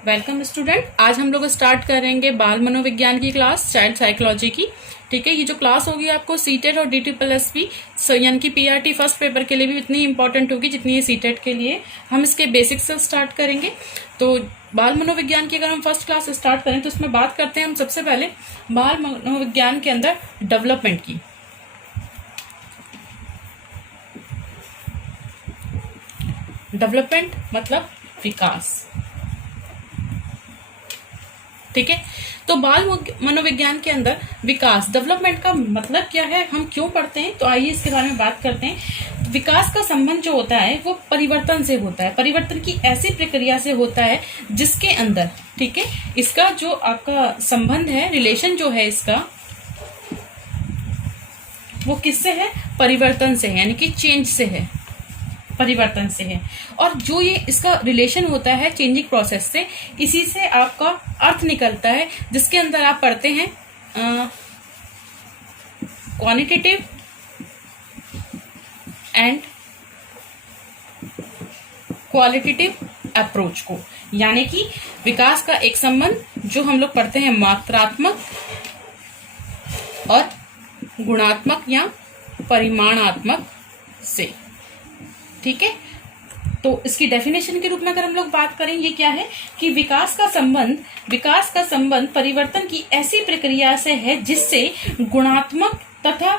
Welcome student. आज हम लोग स्टार्ट करेंगे बाल मनोविज्ञान की क्लास, चाइल्ड साइकोलॉजी की। ठीक है, ये जो क्लास होगी आपको सीटेट और DTPLSP यानी कि PRT फर्स्ट पेपर के लिए भी इतनी इंपॉर्टेंट होगी जितनी ये सीटेट के लिए। हम इसके बेसिक्स से स्टार्ट करेंगे। तो बाल मनोविज्ञान की अगर हम फर्स्ट क्लास स्टार्ट करें तो उसमें बात करते हैं हम सबसे पहले बाल मनोविज्ञान के अंदर डेवलपमेंट की। डेवलपमेंट मतलब विकास। ठीक है, तो बाल मनोविज्ञान के अंदर विकास, डेवलपमेंट का मतलब क्या है, हम क्यों पढ़ते हैं, तो आइए इसके बारे में बात करते हैं। विकास का संबंध जो होता है वो परिवर्तन से होता है। परिवर्तन की ऐसी प्रक्रिया से होता है जिसके अंदर, ठीक है, इसका जो आपका संबंध है, रिलेशन जो है इसका, वो किससे है? परिवर्तन से है, यानी कि चेंज से है, परिवर्तन से है। और जो ये इसका रिलेशन होता है चेंजिंग प्रोसेस से, इसी से आपका अर्थ निकलता है जिसके अंदर आप पढ़ते हैं क्वांटिटेटिव एंड क्वालिटेटिव अप्रोच को, यानी कि विकास का एक संबंध जो हम लोग पढ़ते हैं मात्रात्मक और गुणात्मक या परिमाणात्मक से। ठीक है, तो इसकी डेफिनेशन के रूप में अगर हम लोग बात करें, ये क्या है कि विकास का संबंध परिवर्तन की ऐसी प्रक्रिया से है जिससे गुणात्मक तथा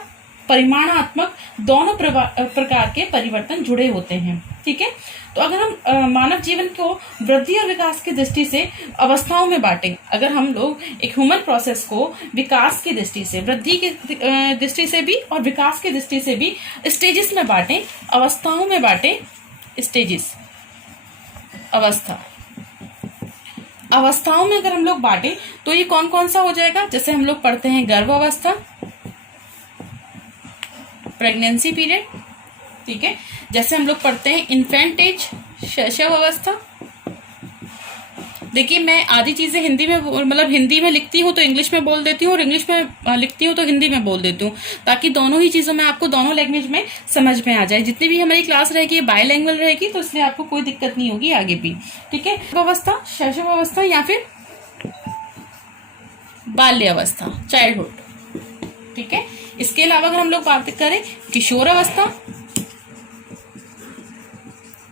परिमाणात्मक दोनों प्रकार के परिवर्तन जुड़े होते हैं। ठीक है, तो अगर हम मानव जीवन को वृद्धि और विकास की दृष्टि से अवस्थाओं में बांटें, अगर हम लोग एक ह्यूमन प्रोसेस को विकास की दृष्टि से, वृद्धि की दृष्टि से भी और विकास की दृष्टि से भी स्टेजेस में बांटें, अवस्थाओं में बांटें, स्टेजेस, अवस्थाओं में अगर हम लोग बांटें तो ये कौन कौन सा हो जाएगा? जैसे हम लोग पढ़ते हैं गर्भ अवस्था, प्रेगनेंसी पीरियड, ठीक है, जैसे हम लोग पढ़ते हैं इन्फेंट एज, शैशव अवस्था। देखिए, मैं आधी चीजें हिंदी में, मतलब हिंदी में लिखती हूँ तो इंग्लिश में बोल देती हूँ, और इंग्लिश में लिखती हूँ तो हिंदी में बोल देती हूँ, ताकि दोनों ही चीजों में आपको दोनों लैंग्वेज में समझ में आ जाए। जितनी भी हमारी क्लास रहेगी बायलैंग्वेज रहेगी, तो इसलिए आपको कोई दिक्कत नहीं होगी आगे भी। ठीक है, अवस्था, शैशव अवस्था या फिर बाल्य अवस्था, चाइल्डहुड। ठीक है, इसके अलावा अगर हम लोग बात करें किशोर अवस्था,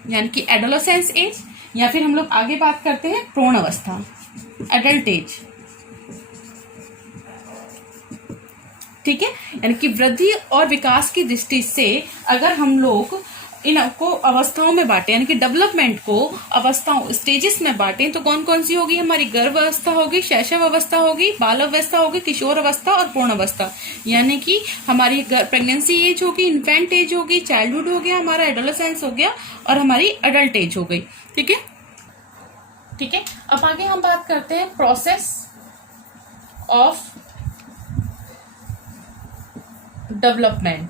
यानी कि एडोलेसेंस एज, या फिर हम लोग आगे बात करते हैं प्रौढ़ अवस्था, एडल्ट एज। ठीक है, यानी कि वृद्धि और विकास की दृष्टि से अगर हम लोग इनको अवस्थाओं में बांटे, यानी कि डेवलपमेंट को अवस्थाओं, स्टेजेस में बांटे, तो कौन कौन सी होगी? हमारी गर्भ अवस्था होगी, शैशव अवस्था होगी, बाल अवस्था होगी, किशोर अवस्था और पूर्ण अवस्था। यानी कि हमारी प्रेगनेंसी एज होगी, इन्फेंट एज होगी, चाइल्डहुड हो गया, हमारा एडोलेसेंस हो गया, और हमारी एडल्ट एज हो गई। ठीक है, ठीक है, अब आगे हम बात करते हैं प्रोसेस ऑफ डेवलपमेंट,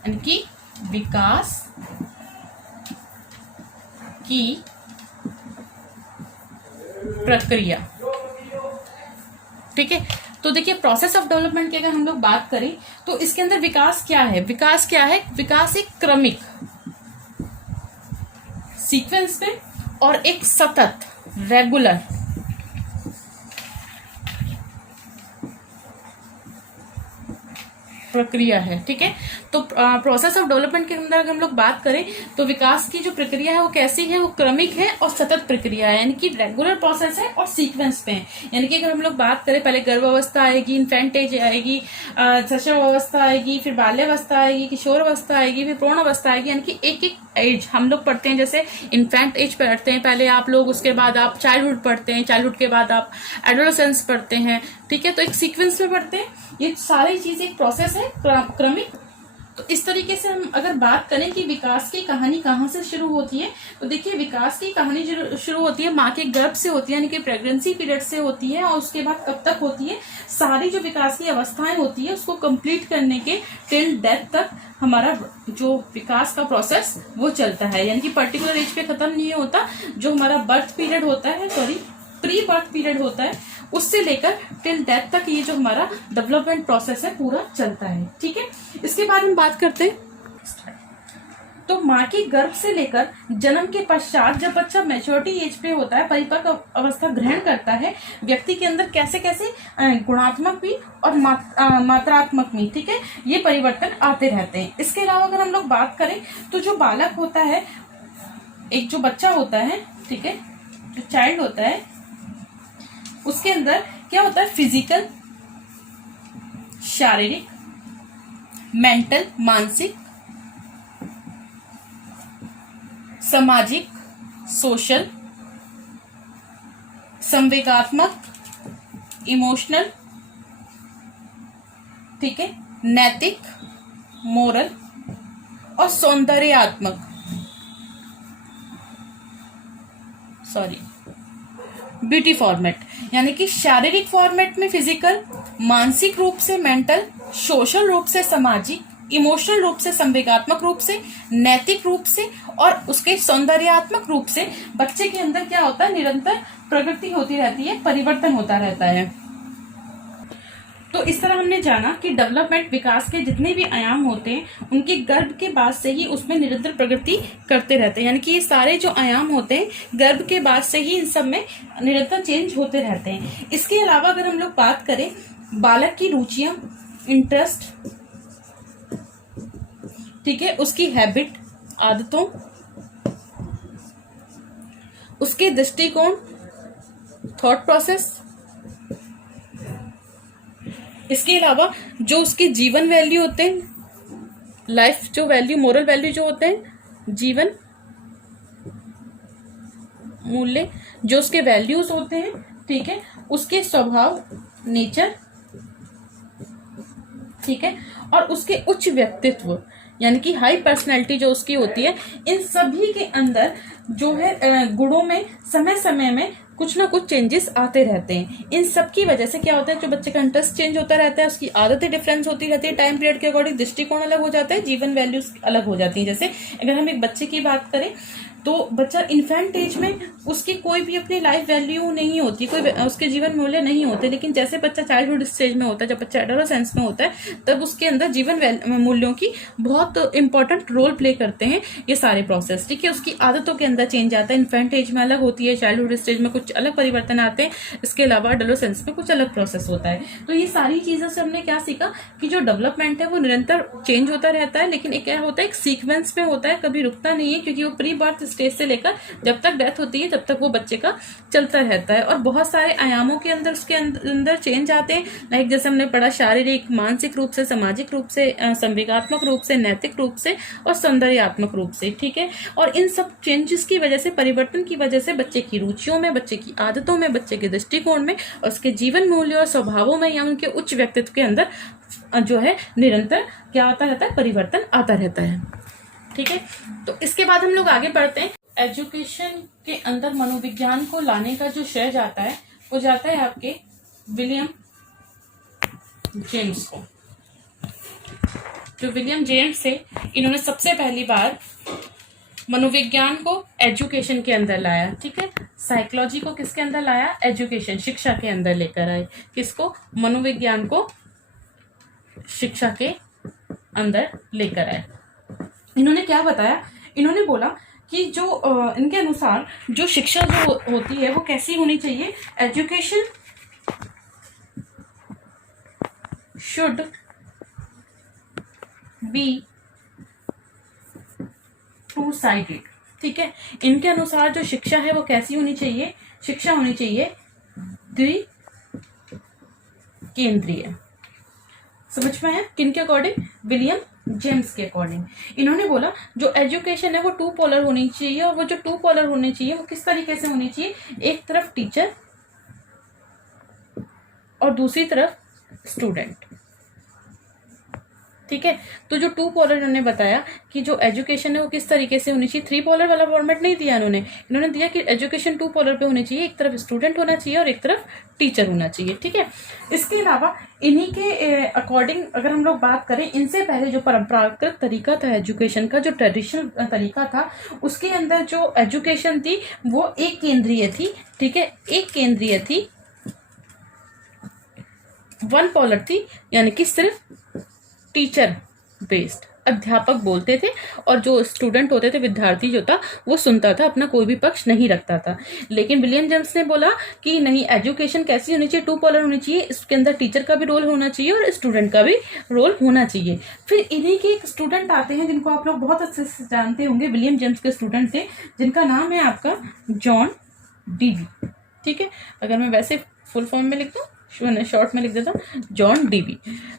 यानी कि विकास की प्रक्रिया। ठीक है, तो देखिए, प्रोसेस ऑफ डेवलपमेंट की अगर हम लोग बात करें तो इसके अंदर विकास क्या है? विकास क्या है? विकास एक क्रमिक, सीक्वेंस में और एक सतत, रेगुलर प्रक्रिया है। ठीक है, तो प्रोसेस ऑफ डेवलपमेंट के अंदर अगर हम लोग बात करें तो विकास की जो प्रक्रिया है वो कैसी है? वो क्रमिक है और सतत प्रक्रिया है, यानी कि रेगुलर प्रोसेस है और सीक्वेंस पे है। यानी कि अगर हम लोग बात करें, पहले गर्भ अवस्था आएगी, इन्फेंट एज आएगी, शैशव अवस्था आएगी, फिर बाल्य अवस्था आएगी, किशोर अवस्था आएगी, फिर प्रौढ़ अवस्था आएगी। यानी कि एक एक एज हम लोग पढ़ते हैं, जैसे इन्फेंट एज पढ़ते हैं पहले आप लोग, उसके बाद आप चाइल्डहुड पढ़ते हैं, चाइल्डहुड के बाद आप एडोलेसेंस पढ़ते हैं। ठीक है, तो एक सीक्वेंस में पढ़ते हैं। ये सारी चीजें एक प्रोसेस है क्रमिक। तो इस तरीके से हम अगर बात करें कि विकास की कहानी कहाँ से शुरू होती है, तो देखिए, विकास की कहानी शुरू होती है माँ के गर्भ से होती है, यानी कि प्रेगनेंसी पीरियड से होती है, और उसके बाद कब तक होती है? सारी जो विकास की अवस्थाएं होती है उसको कंप्लीट करने के टिल डेथ तक हमारा जो विकास का प्रोसेस वो चलता है। यानी कि पर्टिकुलर एज पे खत्म नहीं होता। जो हमारा बर्थ पीरियड होता है, प्री बर्थ पीरियड होता है, उससे लेकर टिल डेथ तक ये जो हमारा डेवलपमेंट प्रोसेस है पूरा चलता है। ठीक है, इसके बाद हम बात करते हैं तो माँ की गर्भ से लेकर जन्म के पश्चात जब बच्चा मैच्योरिटी एज पे होता है, परिपक्व अवस्था ग्रहण करता है, व्यक्ति के अंदर कैसे कैसे गुणात्मक भी और मात्रात्मक भी, ठीक है, ये परिवर्तन आते रहते हैं। इसके अलावा अगर हम लोग बात करें तो जो बालक होता है, एक जो बच्चा होता है, ठीक है, जो चाइल्ड होता है, उसके अंदर क्या होता है, फिजिकल, शारीरिक, मेंटल मानसिक, सामाजिक सोशल, संवेगात्मक इमोशनल, ठीक है, नैतिक मोरल और सौंदर्यात्मक, ब्यूटी फॉर्मेट, यानी कि शारीरिक फॉर्मेट में फिजिकल, मानसिक रूप से मेंटल, सोशल रूप से सामाजिक, इमोशनल रूप से संवेगात्मक रूप से, नैतिक रूप से और उसके सौंदर्यात्मक रूप से बच्चे के अंदर क्या होता है, निरंतर प्रगति होती रहती है, परिवर्तन होता रहता है। तो इस तरह हमने जाना कि डेवलपमेंट, विकास के जितने भी आयाम होते हैं उनके गर्भ के बाद से ही उसमें निरंतर प्रगति करते रहते हैं, यानी कि ये सारे जो आयाम होते हैं गर्भ के बाद से ही इन सब में निरंतर चेंज होते रहते हैं। इसके अलावा अगर हम लोग बात करें बालक की रुचियां, इंटरेस्ट, ठीक है, उसकी हैबिट, आदतों, उसके दृष्टिकोण, थॉट प्रोसेस, इसके अलावा जो उसके जीवन वैल्यू होते हैं, लाइफ जो वैल्यू, मोरल वैल्यू जो होते हैं, जीवन मूल्य, जो उसके वैल्यूज होते हैं, ठीक है, उसके स्वभाव, नेचर, ठीक है, और उसके उच्च व्यक्तित्व यानी कि हाई पर्सनैलिटी जो उसकी होती है, इन सभी के अंदर जो है गुणों में समय समय में कुछ ना कुछ चेंजेस आते रहते हैं। इन सब की वजह से क्या होता है, जो बच्चे का इंटरेस्ट चेंज होता रहता है, उसकी आदतें डिफरेंस होती रहती है, टाइम पीरियड के अकॉर्डिंग दृष्टिकोण अलग हो जाता है, जीवन वैल्यूज अलग हो जाती हैं। जैसे अगर हम एक बच्चे की बात करें तो बच्चा इन्फेंट एज में उसकी कोई भी अपनी लाइफ वैल्यू नहीं होती, कोई उसके जीवन मूल्य नहीं होते, लेकिन जैसे बच्चा चाइल्डहुड स्टेज में होता है, जब बच्चा एडोलेसेंस में होता है, तब उसके अंदर जीवन मूल्यों की बहुत इंपॉर्टेंट रोल प्ले करते हैं ये सारे प्रोसेस, ठीक है। उसकी आदतों के अंदर चेंज आता है, इन्फेंट एज में अलग होती है, चाइल्डहुड स्टेज में कुछ अलग परिवर्तन आते हैं, इसके अलावा एडोलेसेंस में कुछ अलग प्रोसेस होता है। तो ये सारी चीजों से हमने क्या सीखा कि जो डेवलपमेंट है वो निरंतर चेंज होता रहता है, लेकिन एक क्या होता है, एक सीक्वेंस में होता है, कभी रुकता नहीं है, क्योंकि वो प्री बर्थ स्टेज से लेकर जब तक डेथ होती है तब तक वो बच्चे का चलता रहता है। और बहुत सारे आयामों के अंदर उसके अंदर चेंज आते हैं, लाइक जैसे हमने पढ़ा शारीरिक, मानसिक रूप से, सामाजिक रूप से, संवेगात्मक रूप से, नैतिक रूप से और सौंदर्यात्मक रूप से, ठीक है। और इन सब चेंजेस की वजह से, परिवर्तन की वजह से बच्चे की रुचियों में, बच्चे की आदतों में, बच्चे के दृष्टिकोण में और उसके जीवन मूल्य और स्वभावों में या उनके उच्च व्यक्तित्व के अंदर जो है निरंतर क्या आता रहता है, परिवर्तन आता रहता है, ठीक है। तो इसके बाद हम लोग आगे बढ़ते हैं। एजुकेशन के अंदर मनोविज्ञान को लाने का जो श्रेय जाता है वो जाता है आपके विलियम जेम्स को। जो विलियम जेम्स थे, इन्होंने सबसे पहली बार मनोविज्ञान को एजुकेशन के अंदर लाया, ठीक है। साइकोलॉजी को किसके अंदर लाया, एजुकेशन, शिक्षा के अंदर लेकर आए। किसको, मनोविज्ञान को शिक्षा के अंदर लेकर आए। इन्होंने क्या बताया, इन्होंने बोला कि जो इनके अनुसार जो शिक्षा जो होती है वो कैसी होनी चाहिए, education should be two sided, ठीक है। इनके अनुसार जो शिक्षा है वो कैसी होनी चाहिए, शिक्षा होनी चाहिए द्विकेंद्रीय। समझ में आया, किन के अकॉर्डिंग, विलियम जेम्स के अकॉर्डिंग। इन्होंने बोला जो एजुकेशन है वो टू पोलर होनी चाहिए, और वो जो टू पोलर होनी चाहिए वो किस तरीके से होनी चाहिए, एक तरफ टीचर और दूसरी तरफ स्टूडेंट, ठीक है। तो जो टू पोलर इन्होंने बताया कि जो एजुकेशन है वो किस तरीके से होनी चाहिए, थ्री पोलर वाला फॉर्मेट नहीं दिया इन्होंने दिया कि एजुकेशन टू पोलर पे होनी चाहिए, एक तरफ स्टूडेंट होना चाहिए और एक तरफ टीचर होना चाहिए, ठीक है। इसके अलावा इन्हीं के अकॉर्डिंग अगर हम लोग बात करें, इनसे पहले जो परंपरागत तरीका था एजुकेशन का, जो ट्रेडिशनल तरीका था, उसके अंदर जो एजुकेशन थी वो एक केंद्रीय थी, ठीक है, एक केंद्रीय थी, वन पोलर थी, यानी कि सिर्फ टीचर बेस्ड, अध्यापक बोलते थे और जो स्टूडेंट होते थे, विद्यार्थी जो था वो सुनता था, अपना कोई भी पक्ष नहीं रखता था। लेकिन विलियम जेम्स ने बोला कि नहीं, एजुकेशन कैसी होनी चाहिए, टू पोलर होनी चाहिए, इसके अंदर टीचर का भी रोल होना चाहिए और स्टूडेंट का भी रोल होना चाहिए। फिर इन्हीं के एक स्टूडेंट आते हैं जिनको आप लोग बहुत अच्छे से जानते होंगे, विलियम जेम्स के स्टूडेंट थे जिनका नाम है आपका जॉन डीवी। ठीक है, अगर मैं वैसे फुल फॉर्म में लिख दूं, शॉर्ट में लिख देता हूँ, जॉन डीवी।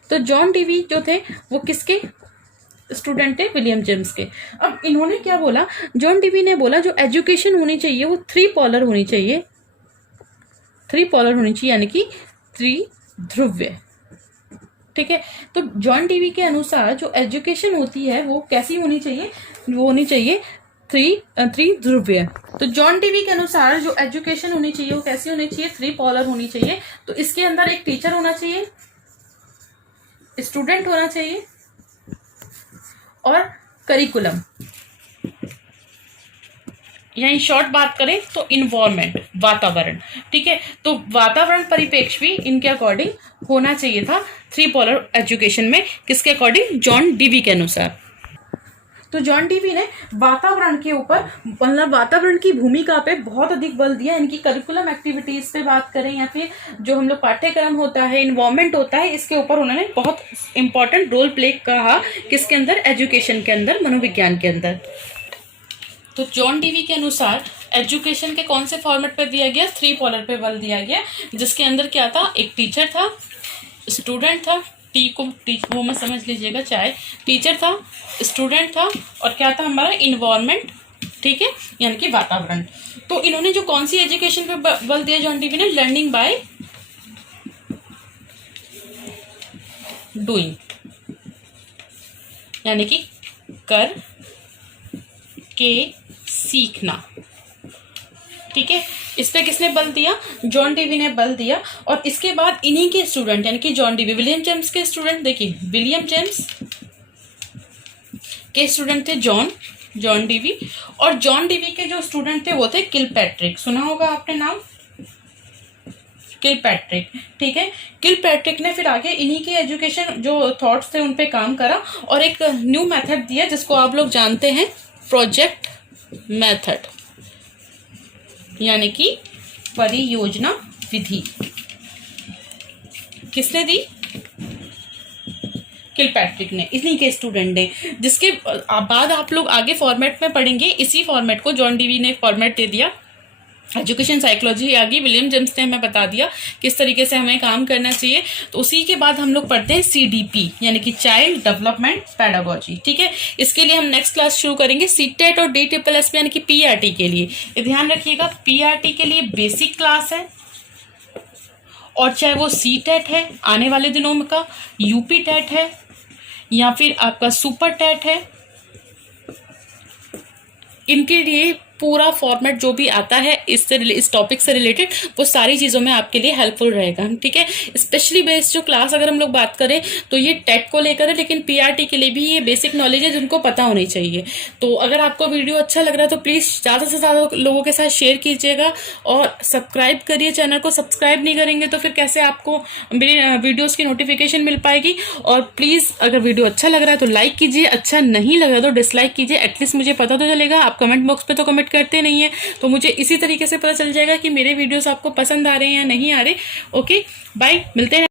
तो जॉन डीवी जो थे वो किसके स्टूडेंट थे, विलियम जेम्स के। अब इन्होंने क्या बोला, जॉन डीवी ने बोला जो एजुकेशन होनी चाहिए वो थ्री पोलर होनी चाहिए, थ्री पोलर होनी चाहिए, यानी कि त्रिध्रुव्य। ठीक है, तो जॉन डीवी के अनुसार जो एजुकेशन होती है वो कैसी होनी चाहिए, वो होनी चाहिए त्रिध्रुव्य। तो जॉन डीवी के अनुसार जो एजुकेशन होनी चाहिए वो कैसी होनी चाहिए, थ्री पोलर होनी चाहिए। तो इसके अंदर एक टीचर होना चाहिए, स्टूडेंट होना चाहिए और करिकुलम, या इन शॉर्ट बात करें तो इन्वायरमेंट, वातावरण। ठीक है, तो वातावरण परिपेक्ष भी इनके अकॉर्डिंग होना चाहिए था थ्री पोलर एजुकेशन में, किसके अकॉर्डिंग, जॉन डीवी के अनुसार। तो जॉन डीवी ने वातावरण के ऊपर, मतलब वातावरण की भूमिका पे बहुत अधिक बल दिया। इनकी करिकुलम एक्टिविटीज पे बात करें या फिर जो हम लोग पाठ्यक्रम होता है, इन्वायरमेंट होता है, इसके ऊपर उन्होंने बहुत इंपॉर्टेंट रोल प्ले कहा, किसके अंदर, एजुकेशन के अंदर, मनोविज्ञान के अंदर। तो जॉन डीवी के अनुसार एजुकेशन के कौन से फॉर्मेट पर दिया गया, थ्री पोलर पे बल दिया गया, जिसके अंदर क्या था, एक टीचर था, स्टूडेंट था, वो मत समझ लीजिएगा, चाहे टीचर था, स्टूडेंट था, और क्या था हमारा, इन्वायरमेंट। ठीक है, यानी कि वातावरण। तो इन्होंने जो कौन सी एजुकेशन पे बल दिया जॉन डीवी ने, लर्निंग बाय डूइंग, यानी कि कर के सीखना। ठीक है, इस पे किसने बल दिया, जॉन डीवी ने बल दिया। और इसके बाद इन्हीं के स्टूडेंट, यानी कि जॉन डीवी, विलियम जेम्स के स्टूडेंट, देखिए विलियम जेम्स के स्टूडेंट थे जॉन डीवी, और जॉन डीवी के जो स्टूडेंट थे वो थे किलपैट्रिक, सुना होगा आपने नाम, किलपैट्रिक। ठीक है, किलपैट्रिक ने फिर आगे इन्हीं के एजुकेशन जो थॉट्स थे उन पे काम करा और एक न्यू मेथड दिया जिसको आप लोग जानते हैं, प्रोजेक्ट मेथड, यानी कि परियोजना विधि। किसने दी, किलपैट्रिक ने, इन्हीं के स्टूडेंट ने, जिसके बाद आप लोग आगे फॉर्मेट में पढ़ेंगे। इसी फॉर्मेट को जॉन डीवी ने फॉर्मेट दे दिया, एजुकेशन साइकोलॉजी आ गई, विलियम जेम्स ने हमें बता दिया किस तरीके से हमें काम करना चाहिए। तो उसी के बाद हम लोग पढ़ते हैं CDP, यानी कि चाइल्ड डेवलपमेंट पेडागोजी। ठीक है, इसके लिए हम नेक्स्ट क्लास शुरू करेंगे CTET और DSSS यानी कि PRT के लिए। ये ध्यान रखिएगा, PRT के लिए बेसिक क्लास है, और चाहे वो CTET है आने वाले दिनों में का, UP TET है, या फिर आपका सुपर टेट है, इनके लिए पूरा फॉर्मेट जो भी आता है इस टॉपिक से रिलेटेड, वो सारी चीज़ों में आपके लिए हेल्पफुल रहेगा। ठीक है, स्पेशली बेस्ड जो क्लास अगर हम लोग बात करें तो ये टेट को लेकर है, लेकिन PRT के लिए भी ये बेसिक नॉलेज है जिनको पता होनी चाहिए। तो अगर आपको वीडियो अच्छा लग रहा है तो प्लीज़ ज़्यादा से ज़्यादा लोगों के साथ शेयर कीजिएगा और सब्सक्राइब करिए। चैनल को सब्सक्राइब नहीं करेंगे तो फिर कैसे आपको मेरी वीडियोज़ की नोटिफिकेशन मिल पाएगी। और प्लीज़ अगर वीडियो अच्छा लग रहा है तो लाइक कीजिए, अच्छा नहीं लग रहा तो डिसलाइक कीजिए, एटलीस्ट मुझे पता तो चलेगा। आप कमेंट बॉक्स पे तो कमेंट करते नहीं है तो मुझे इसी तरीके से पता चल जाएगा कि मेरे वीडियोस आपको पसंद आ रहे हैं या नहीं आ रहे। ओके, बाय, मिलते हैं।